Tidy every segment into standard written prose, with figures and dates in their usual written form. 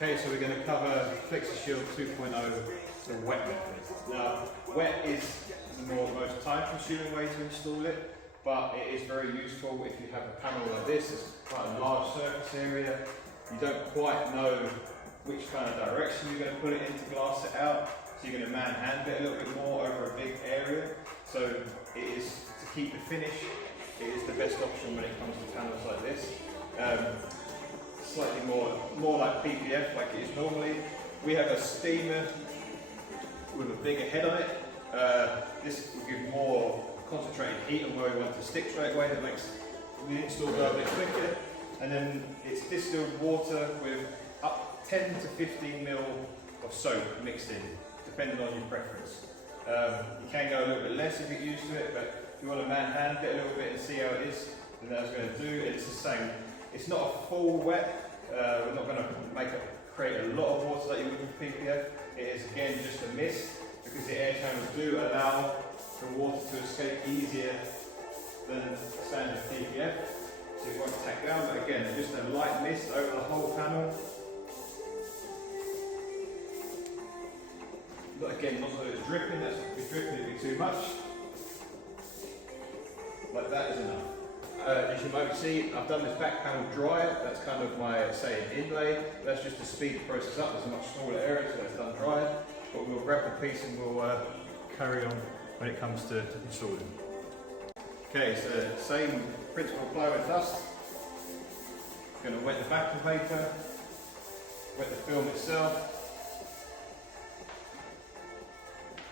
Okay, so we're going to cover Flexishield 2.0, the wet method. Now, wet is the most time-consuming way to install it, but it is very useful if you have a panel like this. It's quite a large surface area. You don't quite know which kind of direction you're going to put it in to glass it out, so you're going to manhandle it a little bit more over a big area. So it is, to keep the finish, it is the best option when it comes to panels like this. Slightly more like PPF, like it is normally. We have a steamer with a bigger head on it. This will give more concentrated heat on where we want it to stick straight away. That makes the install go a bit quicker. And then it's distilled water with up 10 to 15 ml of soap mixed in, depending on your preference. You can go a little bit less if you're used to it, but if you want to manhandle it a little bit and see how it is, then that's going to do. It's the same. It's not a full wet. We're not going to create a lot of water like you would with PPF. It is again just a mist, because the air channels do allow the water to escape easier than standard PPF. So it won't tack down, but again, just a light mist over the whole panel. But again, not so that it's dripping, that's if it's dripping it'd be too much. Like that is enough. As you might see, I've done this back panel dry. That's kind of my, say, inlay. That's just to speed the process up. There's a much smaller area, so that's done dry. But we'll grab the piece and we'll carry on when it comes to installing. Okay, so same principle apply with dust. Going to wet the backing paper, wet the film itself.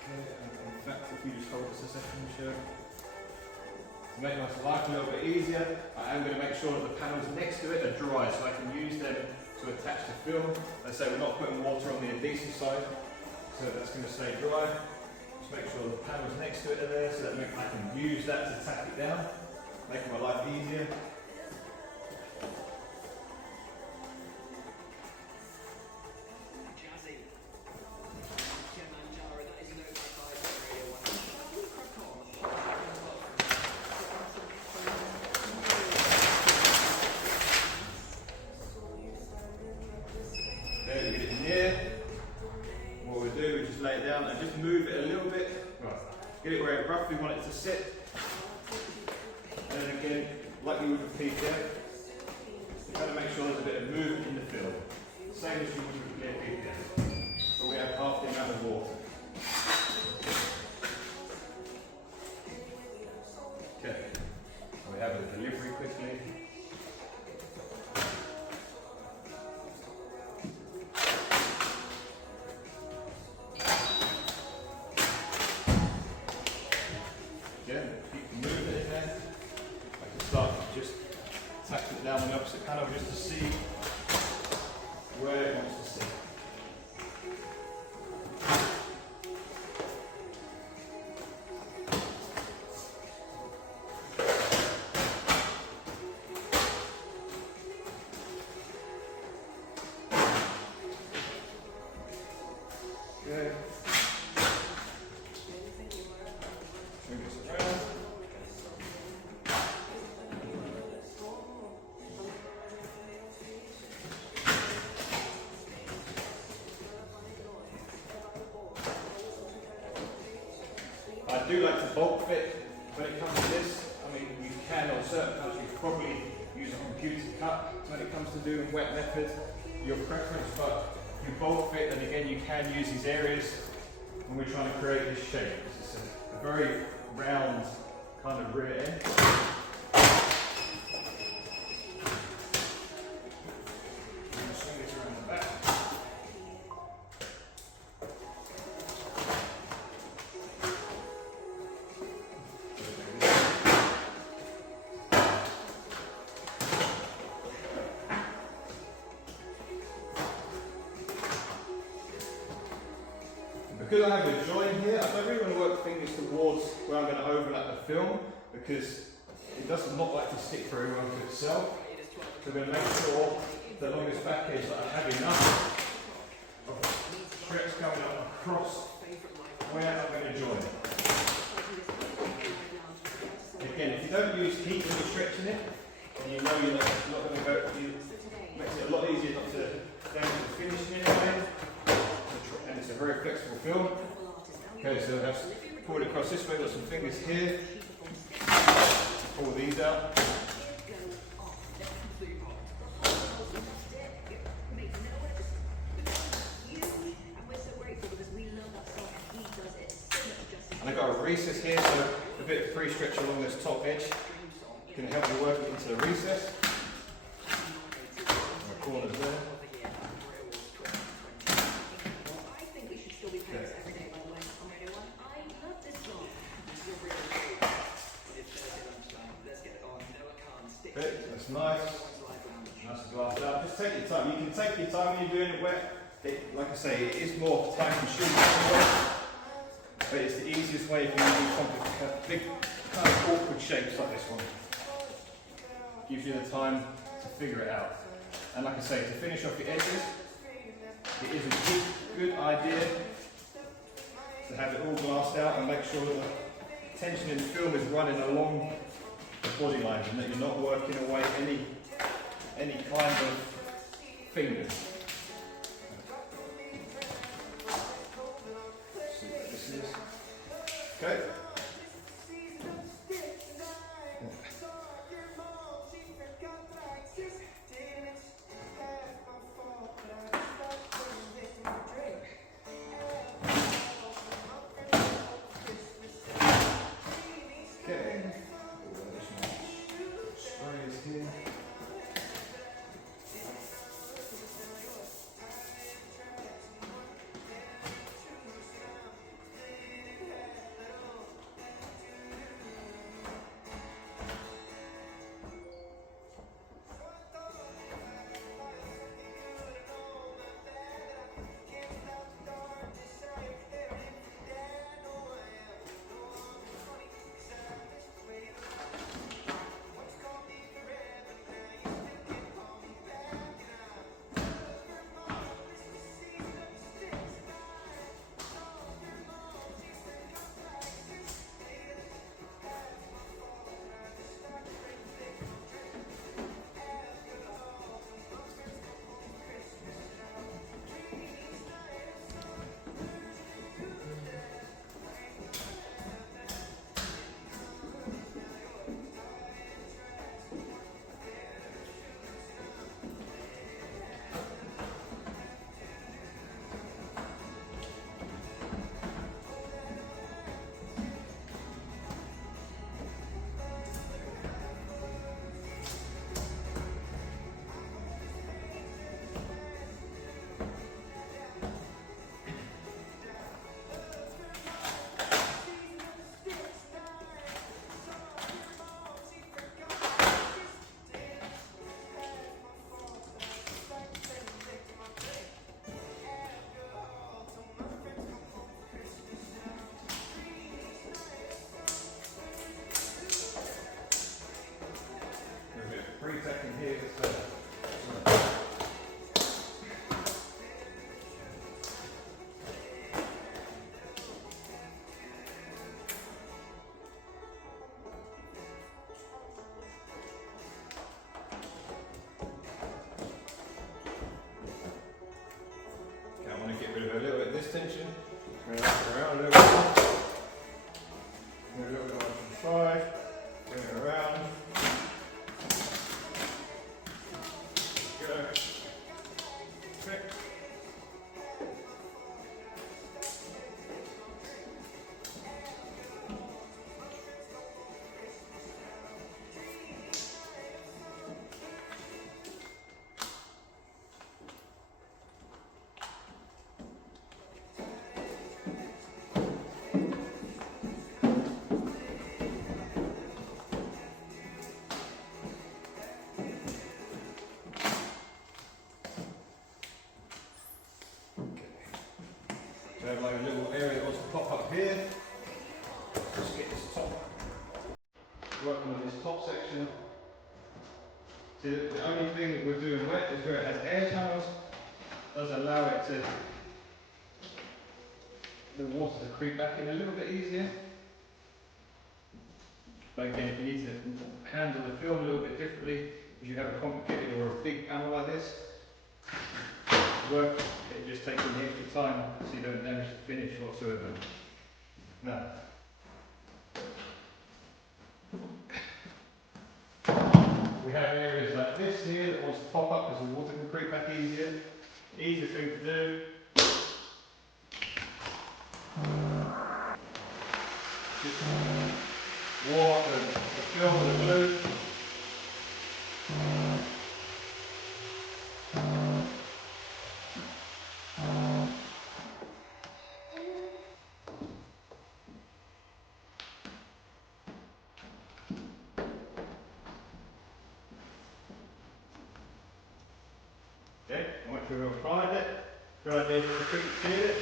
Okay, and in fact, if you just hold this a second, Michelle. To make my life a little bit easier, I am going to make sure that the panels next to it are dry, so I can use them to attach the film. Let's say we're not putting water on the adhesive side, so that's going to stay dry. Just make sure the panels next to it are there, so that I can use that to tack it down, making my life easier. There, we get it near. What we do, we just lay it down and just move it a little bit. Right. Get it where you roughly want it to sit. And then again, like we would with PPF, you kind of make sure there's a bit of movement in the film. Same as you would with clear PPF. But we have half the amount of water. Okay. And we have a delivery quickly. Again, keep moving it there. I can start just tacking it down the opposite panel just to see where it wants to sit. Good. Move this around. I do like to bulk fit when it comes to this. I mean, you can on certain parts, you probably use a computer cut when it comes to doing wet method, your preference, but you bulk fit, and again, you can use these areas when we're trying to create this shape. It's a very round kind of rear end. Swing this around the back. Because I have a join here, I don't really want to work fingers towards where I'm going to overlap the film, because it doesn't look like to stick very well to itself. So I'm going to make sure that along this back edge that I have enough of stretch coming up across where I'm going to join it. Again, if you don't use heat when you're stretching it, and you know you're not going to go, it makes it a lot easier not to damage the finish film. Okay, so I've pulled it across this way, got some fingers here. Pull these out. And I've got a recess here, so a bit of free stretch along this top edge can help you work it into the recess. And the corners there. Okay, that's nice. Nice and glassed out. Just take your time. You can take your time when you're doing it wet. Like I say, it is more time consuming, but it's the easiest way if you do big, kind of awkward shapes like this one. Gives you the time to figure it out. And like I say, to finish off your edges, it is a good idea to have it all glassed out and make sure that the tension in the film is running along the body lines and that you're not working away any kind of fingers. See what this is. Okay. Here, so I want to get rid of a little bit of this tension. Bring it around a little bit. Bring a little bit on the side. Bring it around. So I have like a little area that wants to pop up here. Just get this top, working on this top section. See, the only thing that we're doing wet is where it has air channels, does allow it to, the water to creep back in a little bit easier. But again, if you need to handle the film a little bit differently, if you have a complicated or a big panel like this, it It just takes the extra time so you don't damage the finish whatsoever. Now, we have areas like this here that wants to pop up because the water can creep back easier. Easier thing to do. Just warm up the film with the glue. Okay, once we've applied it, go ahead and seal it.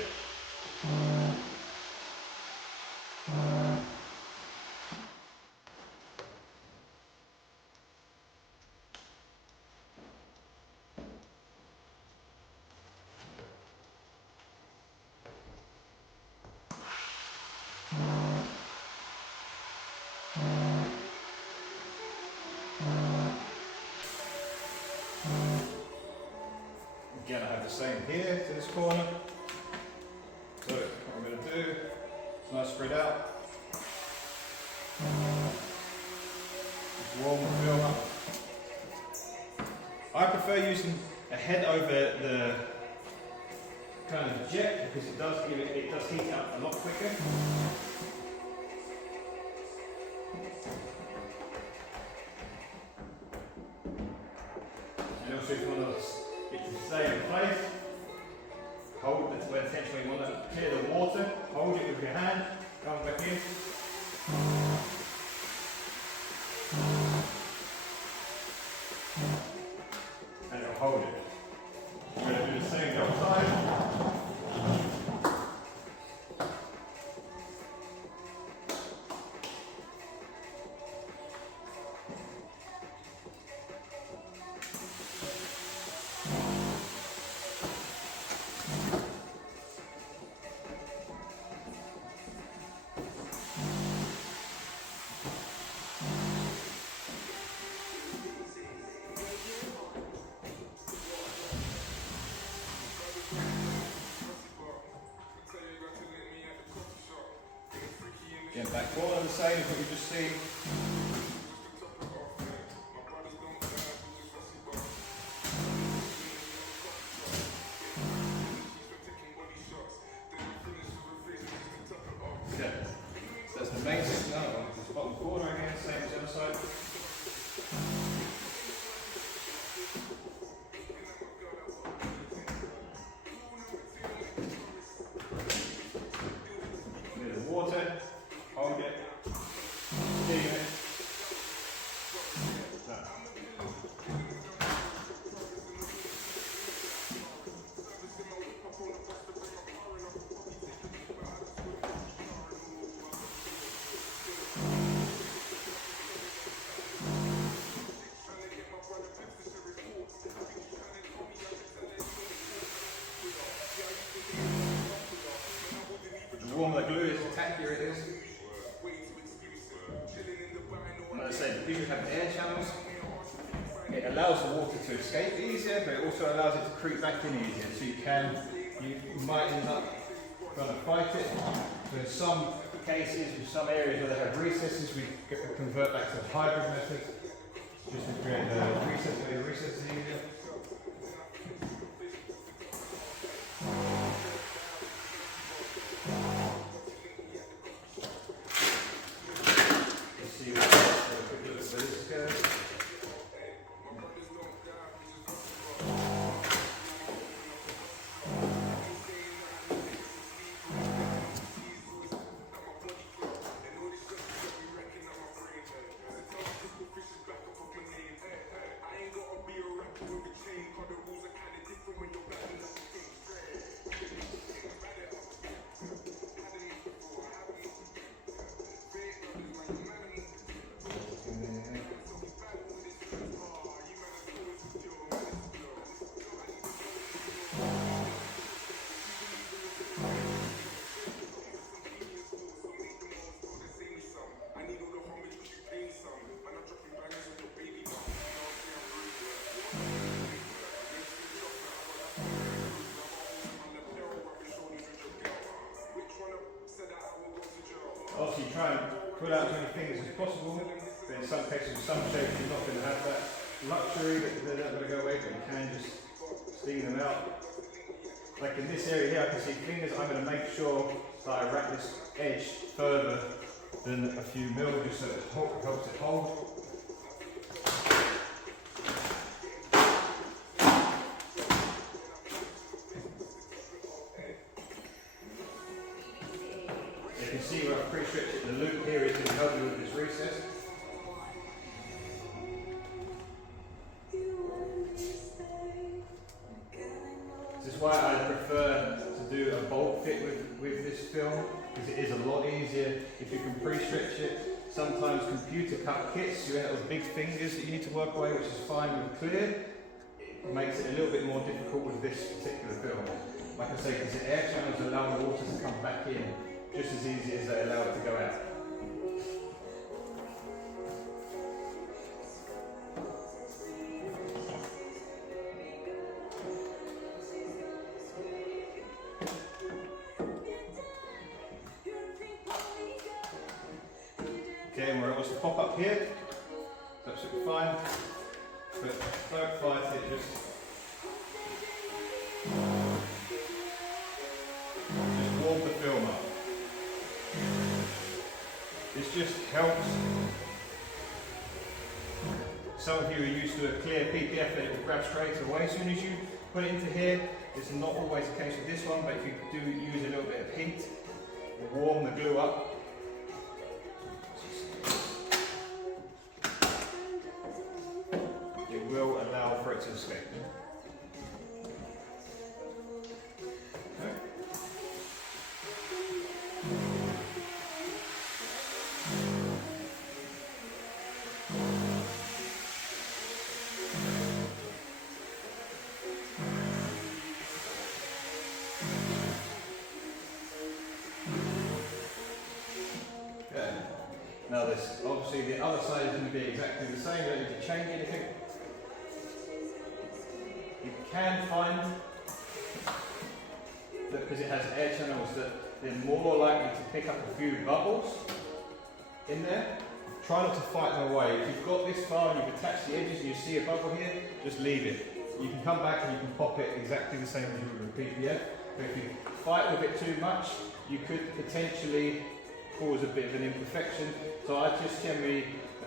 Again, I have the same here to this corner. So what I'm going to do, it's nice spread out. Just warm the film up. I prefer using a head over the kind of jet because it does heat up a lot quicker. And also if you want to stay in place, hold it when essentially you want to clear the water, hold it with your hand, come back in. And it'll hold it. We're going to do the same the other side. Again, back corner the same as what you just seen. Okay, so that's the main section now. This bottom corner again, same as the other side. Clear the water. Hold it, steam it. The warmer the glue is, the tackier it is. As I said, because you have air channels, it allows the water to escape easier, but it also allows it to creep back in easier. So you might end up trying to fight it. So in some cases, in some areas where they have recesses, we convert back to the hybrid method, just to create the recess where the recess is easier. obviously try and pull out as many fingers as possible, but in some cases, with some shapes, you're not going to have that luxury that they're not going to go away, but you can just steam them out. Like in this area here, I can see fingers. I'm going to make sure that I wrap this edge further than a few mil, just so it helps it hold. You can see where I've pre-stretched it. The loop here is going to help me with this recess. This is why I prefer to do a bulk fit with this film, because it is a lot easier if you can pre-stretch it. Sometimes computer cut kits, you end up with big fingers that you need to work away, which is fine with clear. It makes it a little bit more difficult with this particular film. Like I say, because the air channels allow the water to come back in just as easy as they allow it to go out. Okay, and where it wants to pop up here, it's absolutely fine, but don't fight it, just warm the film up. This just helps. Some of you are used to a clear PPF that it will grab straight away as soon as you put it into here. This is not always the case with this one, but if you do use a little bit of heat, it will warm the glue up. It will allow for it to escape. Now this, obviously the other side is going to be exactly the same, you don't need to change anything. You can find that because it has air channels that they're more likely to pick up a few bubbles in there. Try not to fight them away. If you've got this far and you've attached the edges and you see a bubble here, just leave it. You can come back and you can pop it exactly the same as you would with PPF. But if you fight with it too much, you could potentially cause a bit of an imperfection. So I just generally,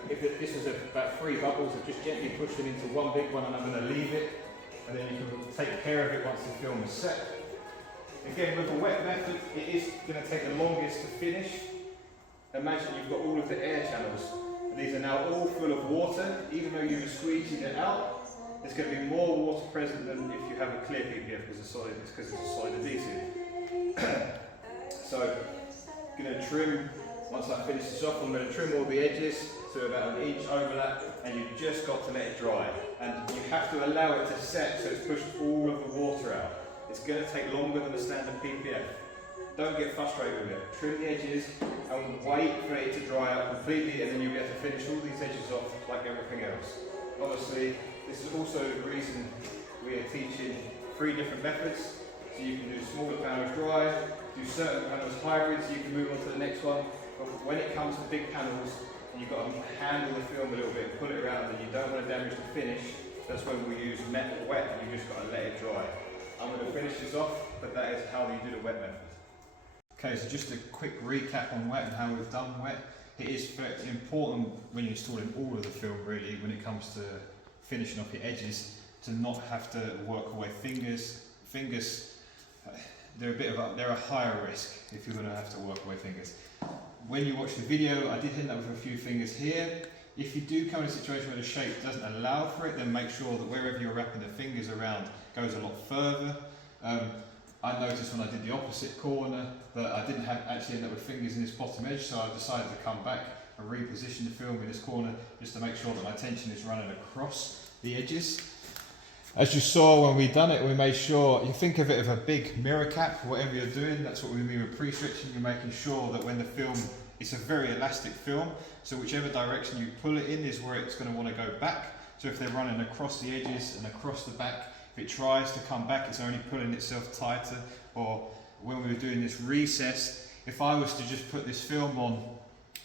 if this was about 3 bubbles, I just gently push them into one big one and I'm going to leave it, and then you can take care of it once the film is set. Again, with the wet method, it is going to take the longest to finish. Imagine you've got all of the air channels, and these are now all full of water. Even though you were squeezing it out, there's going to be more water present than if you have a clear PPF because it's a solid adhesive. So, I'm going to trim, once I finish this off, I'm going to trim all the edges to about an inch overlap, and you've just got to let it dry. And you have to allow it to set so it's pushed all of the water out. It's going to take longer than the standard PPF. Don't get frustrated with it. Trim the edges and wait for it to dry out completely, and then you'll be able to finish all these edges off like everything else. Obviously, this is also the reason we are teaching 3 different methods. So you can do smaller panels dry, do certain panels hybrids, you can move on to the next one. But when it comes to big panels, and you've got to handle the film a little bit and pull it around, and you don't want to damage the finish, that's when we use wet, and you've just got to let it dry. I'm going to finish this off, but that is how you do the wet method. Okay, so just a quick recap on wet and how we've done wet. It is very important when you're installing all of the film, really, when it comes to finishing off your edges, to not have to work away fingers. They're a higher risk if you're going to have to work away fingers. When you watch the video, I did hint that with a few fingers here. If you do come in a situation where the shape doesn't allow for it, then make sure that wherever you're wrapping the fingers around goes a lot further. I noticed when I did the opposite corner that I didn't actually end up with fingers in this bottom edge, so I decided to come back and reposition the film in this corner just to make sure that my tension is running across the edges. As you saw when we done it, we made sure, you think of it as a big mirror cap, whatever you're doing, that's what we mean with pre-stretching. You're making sure that when the film, it's a very elastic film, so whichever direction you pull it in is where it's going to want to go back. So if they're running across the edges and across the back, if it tries to come back, it's only pulling itself tighter. Or when we were doing this recess, if I was to just put this film on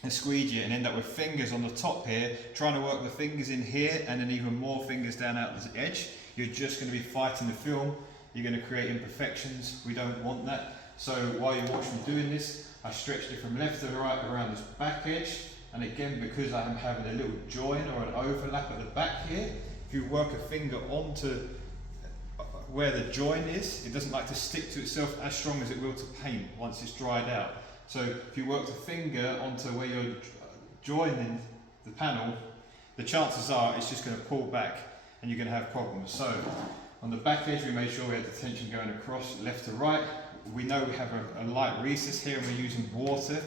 and squeegee it and end up with fingers on the top here, trying to work the fingers in here and then even more fingers down out the edge, you're just going to be fighting the film. You're going to create imperfections. We don't want that. So while you watch me doing this, I stretched it from left to right around this back edge. And again, because I'm having a little join or an overlap at the back here, if you work a finger onto where the join is, it doesn't like to stick to itself as strong as it will to paint once it's dried out. So if you work the finger onto where you're joining the panel, the chances are it's just going to pull back and you're going to have problems. So on the back edge, we made sure we had the tension going across left to right. We know we have a light recess here and we're using water.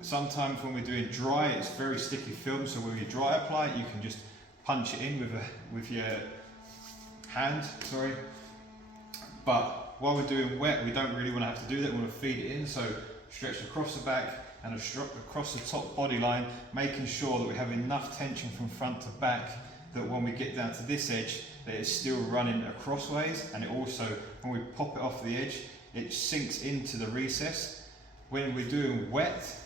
Sometimes when we're doing dry, it's very sticky film, so when you dry apply it, you can just punch it in with your hand, sorry. But while we're doing wet, we don't really want to have to do that. We want to feed it in, so stretch across the back and across the top body line, making sure that we have enough tension from front to back that when we get down to this edge, that it's still running crossways, and it also, when we pop it off the edge, it sinks into the recess. When we're doing wet,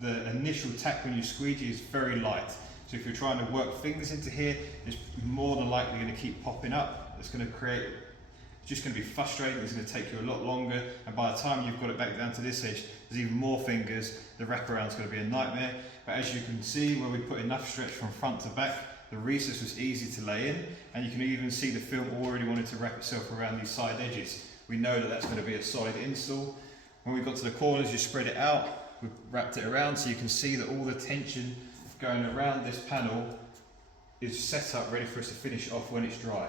the initial tap when you squeegee is very light. So if you're trying to work fingers into here, it's more than likely going to keep popping up. It's going to create, it's just going to be frustrating. It's going to take you a lot longer. And by the time you've got it back down to this edge, there's even more fingers. The wraparound's going to be a nightmare. But as you can see, where we put enough stretch from front to back, the recess was easy to lay in. And you can even see the film already wanted to wrap itself around these side edges. We know that that's going to be a solid install. When we got to the corners, you spread it out. We've wrapped it around so you can see that all the tension going around this panel is set up ready for us to finish off when it's dry.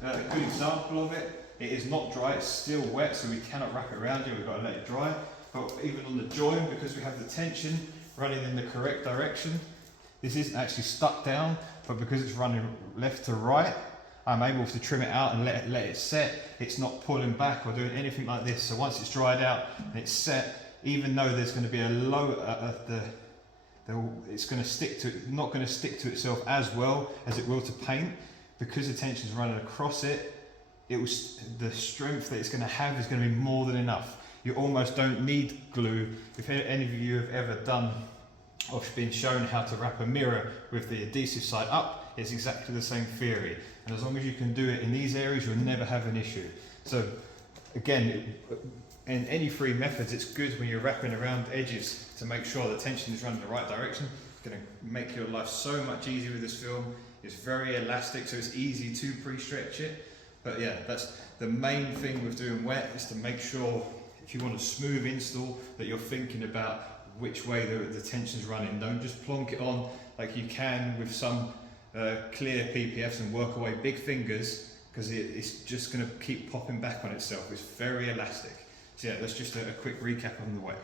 A good example of it, it is not dry, it's still wet, so we cannot wrap it around here, we've got to let it dry. But even on the join, because we have the tension running in the correct direction, this isn't actually stuck down, but because it's running left to right, I'm able to trim it out and let it set. It's not pulling back or doing anything like this. So once it's dried out and it's set, even though there's going to be a low, it's going to stick to, not going to stick to itself as well as it will to paint, because the tension's running across it. The strength that it's going to have is going to be more than enough. You almost don't need glue. If any of you have ever done or been shown how to wrap a mirror with the adhesive side up, it's exactly the same theory. And as long as you can do it in these areas, you'll never have an issue. So again, in any three methods, it's good when you're wrapping around edges to make sure the tension is running the right direction. It's going to make your life so much easier with this film. It's very elastic, so it's easy to pre-stretch it. But yeah, that's the main thing with doing wet, is to make sure, if you want a smooth install, that you're thinking about which way the tension's running. Don't just plonk it on like you can with some clear PPFs and work away big fingers, because it's just going to keep popping back on itself. It's very elastic. So yeah, that's just a quick recap on the wet.